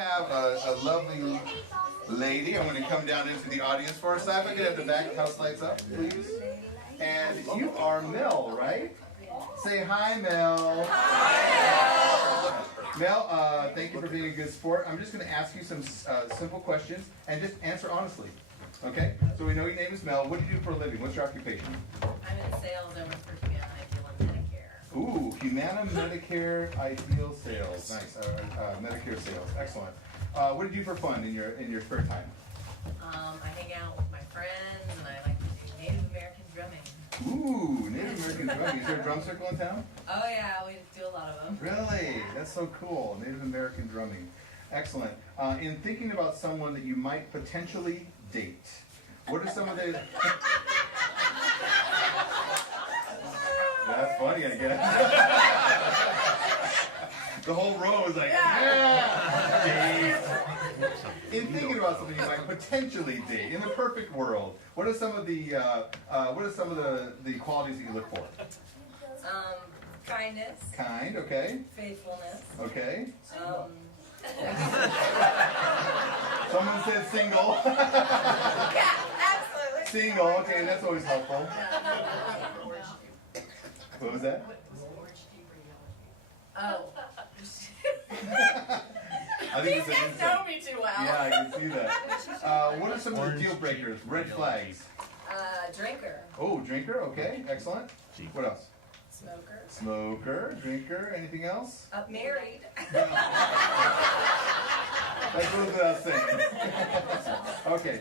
have a lovely lady. I'm going to come down into the audience for us. If I could have the back house lights up, please. And you are Mel, right? Say hi, Mel. Hi, Mel. Mel, thank you for being a good sport. I'm just going to ask you some simple questions and just answer honestly. Okay? So we know your name is Mel. What do you do for a living? What's your occupation? I'm in sales. I work for Humana Ideal and Medicare. Ooh, Humana Medicare Ideal Sales. Nice. Medicare sales. Excellent. What do you do for fun in your spare time? I hang out with my friends, and I like to do Native American drumming. Ooh, Native American drumming. Is there a drum circle in town? Oh yeah, we do a lot of them. Really? That's so cool. Native American drumming. Excellent. In thinking about someone that you might potentially date, what are some of the... That's funny, I guess. The whole row is like, yeah! Date. In thinking about something you might potentially date, in the perfect world, what are some of the qualities that you look for? Kindness. Kind, okay. Faithfulness. Okay. Someone said single. Yeah, absolutely. Single, okay, that's always helpful. What was that? Oh. I think These guys know me too well. Yeah, I can see that. What are some of the deal breakers, red flags? Drinker. Oh, drinker, okay, excellent. What else? Smoker. Smoker, drinker, anything else? Married. That goes without saying. Okay,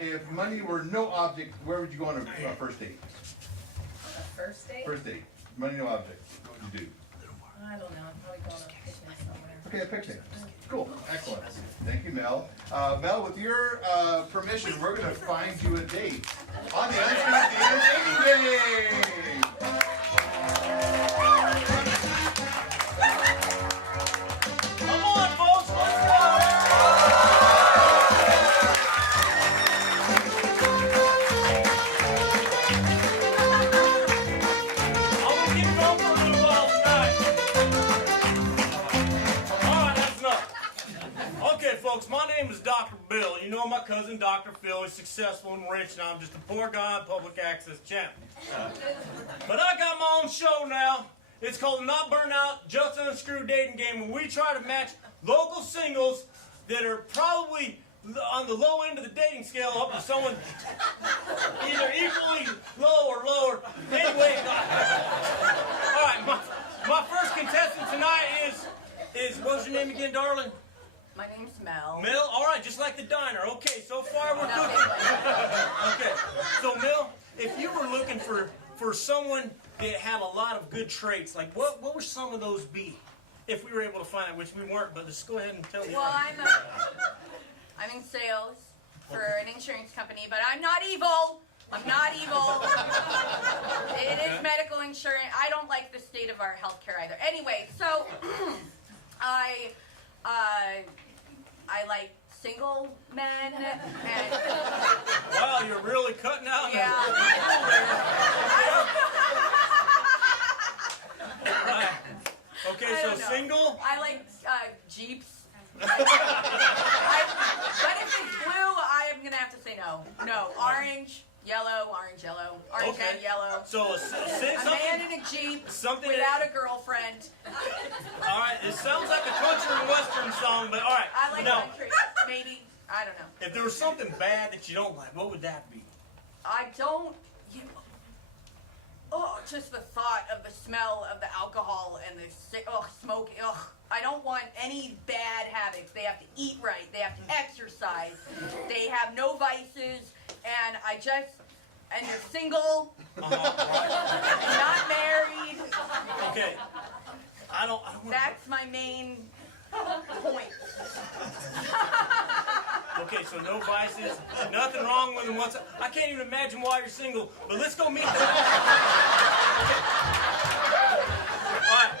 if money were no object, where would you go on a first date? On a first date? First date, money no object, what would you do? I don't know. I'd probably go on a picnic somewhere. Okay, a picnic. Cool, excellent. Thank you, Mel. Mel, with your permission, we're going to find you a date on the Unscrewed Theater Dating Day. Come on, folks, let's go! I'm gonna keep going for a little while tonight. Alright, that's enough. Okay, folks, my name is Dr. Bill. You know my cousin Dr. Phil is successful and rich, and I'm just a poor guy on public access channel. But I got my own show now. It's called Not Burn Out, Just Unscrewed Dating Game, where we try to match local singles that are probably on the low end of the dating scale up to someone either equally low or lower. Anyway, all right, my first contestant tonight is what's your name again, darling? My name's Mel. Mel? All right, just like the diner. Okay, so far we're good. Okay, so Mel, if you were looking for someone that had a lot of good traits, like what would some of those be? If we were able to find it, which we weren't, but just go ahead and tell me. Well, I'm in sales for an insurance company, but I'm not evil. I'm not evil. It is medical insurance. I don't like the state of our healthcare either. Anyway, so I like single men and Wow, you're really cutting out. yeah. Right. Okay, I so don't know. Single. I like Jeeps. But if it's blue, I'm gonna have to say no. No, orange, yellow, orange, yellow, orange Okay. and yellow. So A man in a Jeep something without a girlfriend. All right, it sounds like a country and western song, but all right. I like now, country. Maybe. I don't know. if there was something bad that you don't like, what would that be? I don't. Just the thought of the smell of the alcohol and the smoking. I don't want any bad habits. They have to eat right. They have to exercise. They have no vices. And and you're single. Right. And not married. Okay. I don't That's my main point. Okay, so no vices, nothing wrong with them whatsoever. I can't even imagine why you're single, but let's go meet them. All right,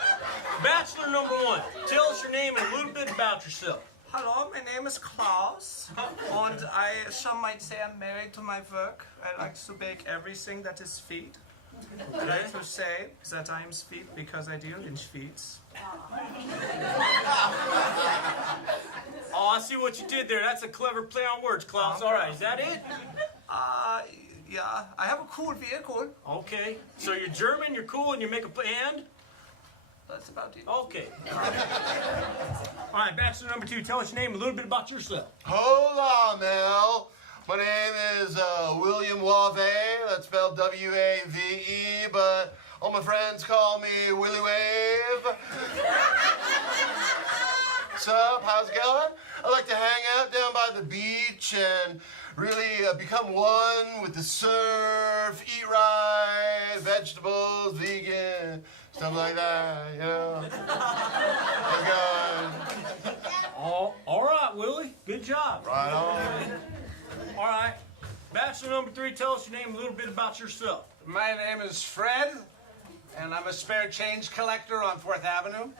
bachelor number one. Tell us your name and a little bit about yourself. Hello, my name is Klaus, and some might say I'm married to my work. I like to bake everything that is feet. I like to say that I am sweet because I deal in sweets. Oh, I see what you did there. That's a clever play on words, Klaus. All right, is that it? Yeah, I have a cool vehicle. Okay. So you're German, you're cool, and you make a and? That's about it. Okay. All right, bachelor number 2. Tell us your name, a little bit about yourself. Hola, Mel. My name is William Wave. That's spelled W-A-V-E, but all my friends call me Willy Wave. Sup? How's it going? I like to hang out down by the beach and really become one with the surf, eat right, vegetables, vegan, stuff like that, you know? How's it going? All right, Willie. Good job. Right on. All right. Bachelor number 3, tell us your name, a little bit about yourself. My name is Fred, and I'm a spare change collector on 4th Avenue.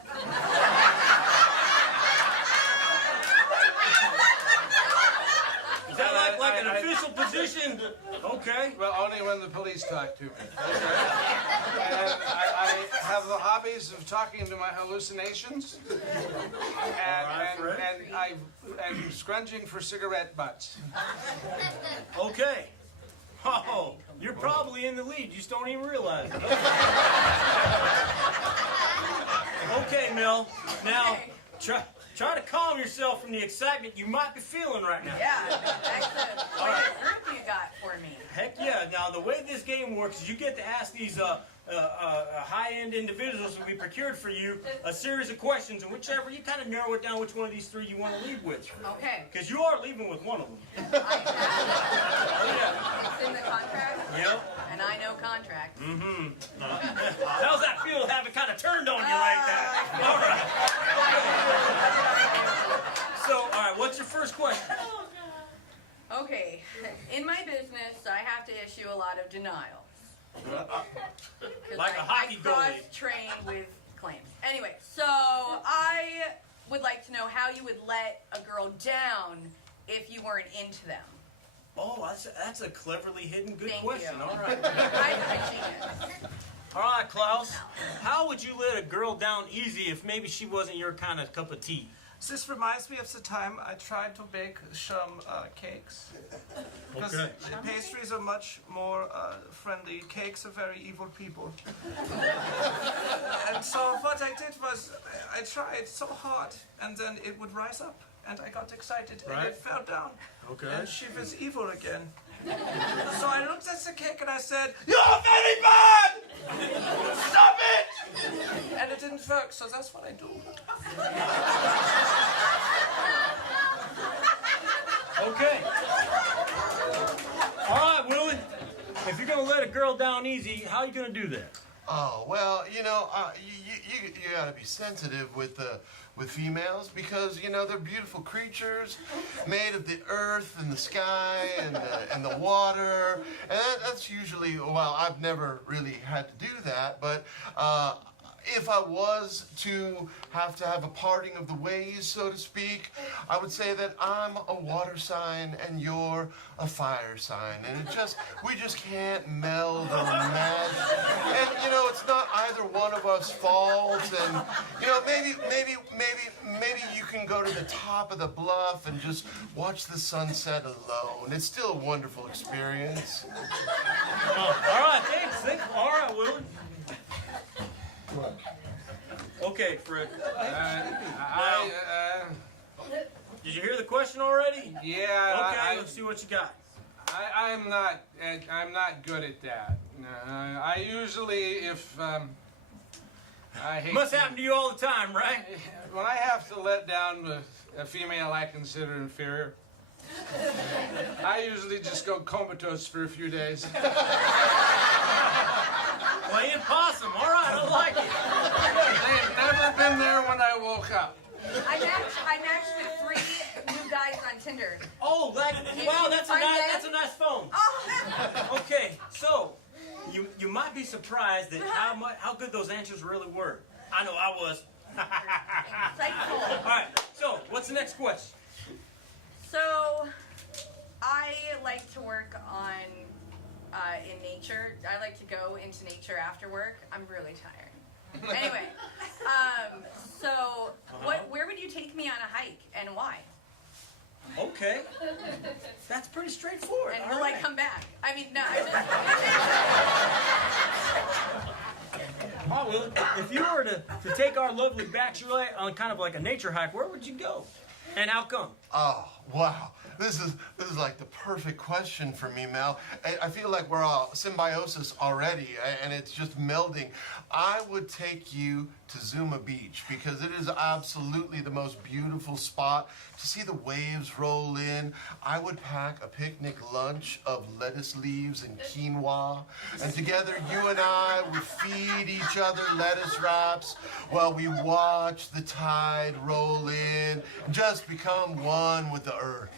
Is that like an official position? Okay. Well, only when the police talk to me. And I have the hobbies of talking to my hallucinations, and scrunging for cigarette butts. Okay. Oh, you're probably in the lead. You just don't even realize it. Okay, Mel. Now, try to calm yourself from the excitement you might be feeling right now. Yeah, that's a group you got for me. Heck yeah. Now, the way this game works is you get to ask these high-end individuals who we procured for you a series of questions, and whichever, you kind of narrow it down which one of these 3 you want to leave with. Okay. Because you are leaving with one of them. Oh, yeah. It's in the contract? Yep. And I know contracts. Mm-hmm. How's that feel, having kind of turned on you like that? All right. So, all right, what's your first question? Okay. In my business, I have to issue a lot of denials. Like a hockey I goalie. cross-train with claims. Anyway, so I would like to know how you would let a girl down if you weren't into them. Oh, that's a cleverly hidden good Thank question. you. All right. I appreciate it. All right, Klaus. How would you let a girl down easy if maybe she wasn't your kind of cup of tea? This reminds me of the time I tried to bake some cakes. Because Okay. pastries are much more friendly. Cakes are very evil people. And so what I did was I tried so hard, and then it would rise up, and I got excited, and Right. it fell down. Okay. And she was evil again. So I looked at the cake and I said, "You're very bad! Stop it!" And it didn't work, so that's what I do. Okay. All right, Willie. If you're going to let a girl down easy, how are you going to do that? Oh, well, you know, you gotta be sensitive with females because, you know, they're beautiful creatures made of the earth and the sky and the water. And that's usually, well, I've never really had to do that, but if I was to have a parting of the ways, so to speak, I would say that I'm a water sign and you're a fire sign, and we just can't meld or mesh. And you know, it's not either one of us fault. And you know, maybe you can go to the top of the bluff and just watch the sunset alone. It's still a wonderful experience. Oh, all right, thanks. All right, Willie. Okay, Fred. Did you hear the question already? Yeah. Okay, let's see what you got. I'm not good at that. I usually, if I hate Must happen to you all the time, right? when I have to let down a female I consider inferior, I usually just go comatose for a few days. Playing possum. All right, I like it. They've never been there when I woke up. I matched with 3 new guys on Tinder. Oh, wow, that's a nice phone. Oh. Okay, so you might be surprised at how good those answers really were. I know I was. Insightful. All right, so what's the next question? So, I like to work on in nature. I like to go into nature after work. I'm really tired. Anyway, so where would you take me on a hike and why? Okay. That's pretty straightforward. And All will I right. come back? I mean, no, I just... Oh, well, if you were to take our lovely bachelor on kind of like a nature hike, where would you go? And how come? Oh, wow. This is like the perfect question for me, Mel. I feel like we're all symbiosis already, and it's just melding. I would take you to Zuma Beach because it is absolutely the most beautiful spot to see the waves roll in. I would pack a picnic lunch of lettuce leaves and quinoa, and together you and I would feed each other lettuce wraps while we watch the tide roll in and just become one with the earth.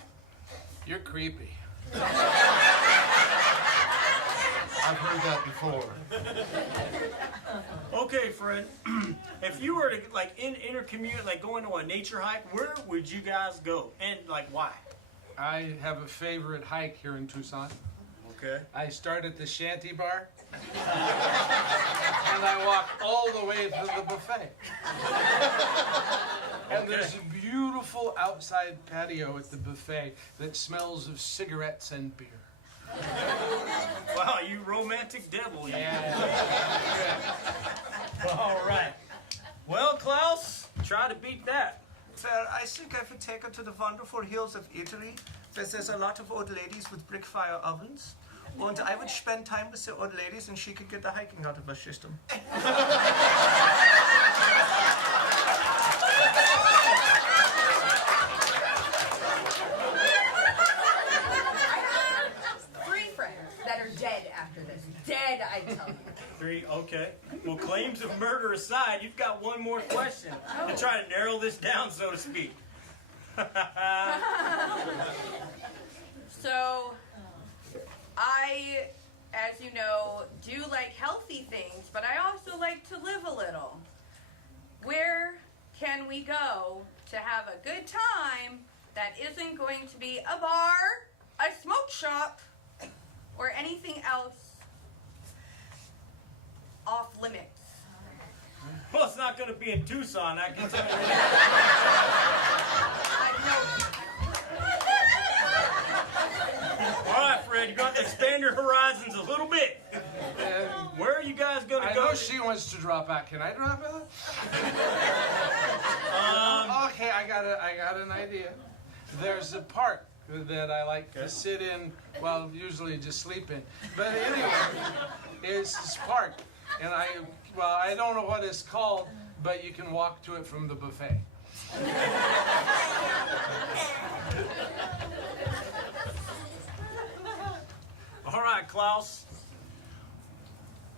You're creepy. I've heard that before. Okay, Fred. If you were to like intercommute, like going on a nature hike, where would you guys go, and like why? I have a favorite hike here in Tucson. Okay. I start at the shanty bar, and I walk all the way to the buffet. And there's a beautiful outside patio at the buffet that smells of cigarettes and beer. Wow, you romantic devil. You. Yeah. All right. Well, Klaus, try to beat that. Well, I think I would take her to the wonderful hills of Italy, where there's a lot of old ladies with brick fire ovens. And I would spend time with the old ladies, and she could get the hiking out of her system. 3 friends that are dead after this. Dead, I tell you. 3, okay. Well, claims of murder aside, you've got one more question to try to narrow this down, so to speak. So, I, as you know, do like healthy things, but I also like to live a little. Where can we go to have a good time that isn't going to be a bar, a smoke shop, or anything else off limits? Well, it's not going to be in Tucson, I can tell you that. I know. All right, Fred, you're going to expand your horizons a little bit. Where are you guys going to I go? know she wants to drop out. Can I drop out? Okay, I got an idea. There's a park that I like to sit in, well, usually just sleep in. But anyway, it's this park, and I don't know what it's called, but you can walk to it from the buffet. All right, Klaus.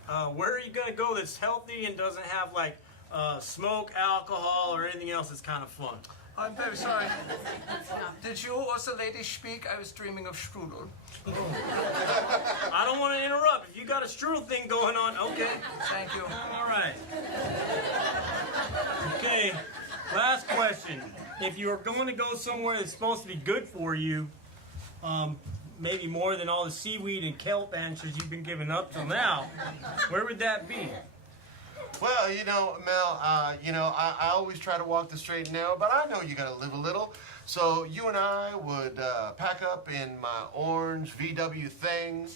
Where are you going to go that's healthy and doesn't have like smoke, alcohol, or anything else that's kind of fun? I'm very sorry. Did you also ladies speak? I was dreaming of strudel. I don't want to interrupt. If you got a strudel thing going on, okay. Thank you. All right. Okay, last question. If you are going to go somewhere that's supposed to be good for you, maybe more than all the seaweed and kelp answers you've been giving up till now, where would that be? Well, you know, Mel, I always try to walk the straight and narrow, but I know you got to live a little. So you and I would pack up in my orange VW thing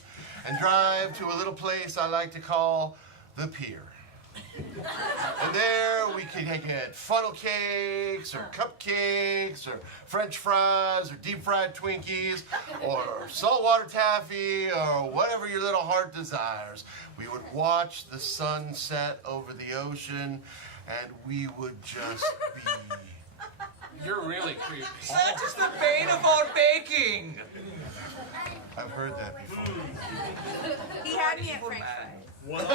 and drive to a little place I like to call the pier. And there we could get funnel cakes or cupcakes or French fries or deep fried Twinkies or saltwater taffy or whatever your little heart desires. We would watch the sun set over the ocean and we would just be... You're really creepy. That is the bane of our baking. I've heard that before. He had me at French fries. Well,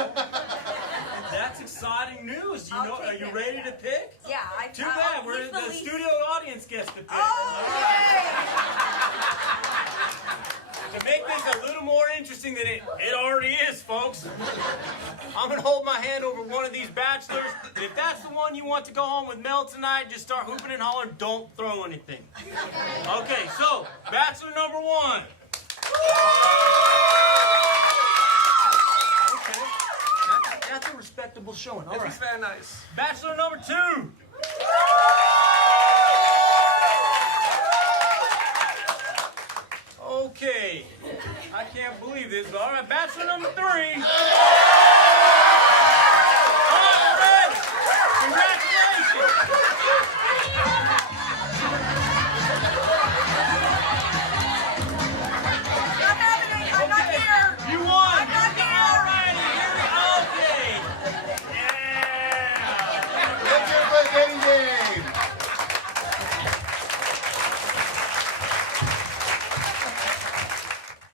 that's exciting news. You I'll know, take are you it. ready to pick? Yeah, I Too bad. he's We're the least- studio audience gets to pick. Oh, yay! To make this a little more interesting than it already is, folks, I'm going to hold my hand over one of these bachelors. If that's the one you want to go home with Mel tonight, just start hooping and hollering. Don't throw anything. Okay, so, bachelor number 1. Okay, that's a respectable showing. All It right. was very nice. Bachelor number 2. this. All right, bachelor number 3.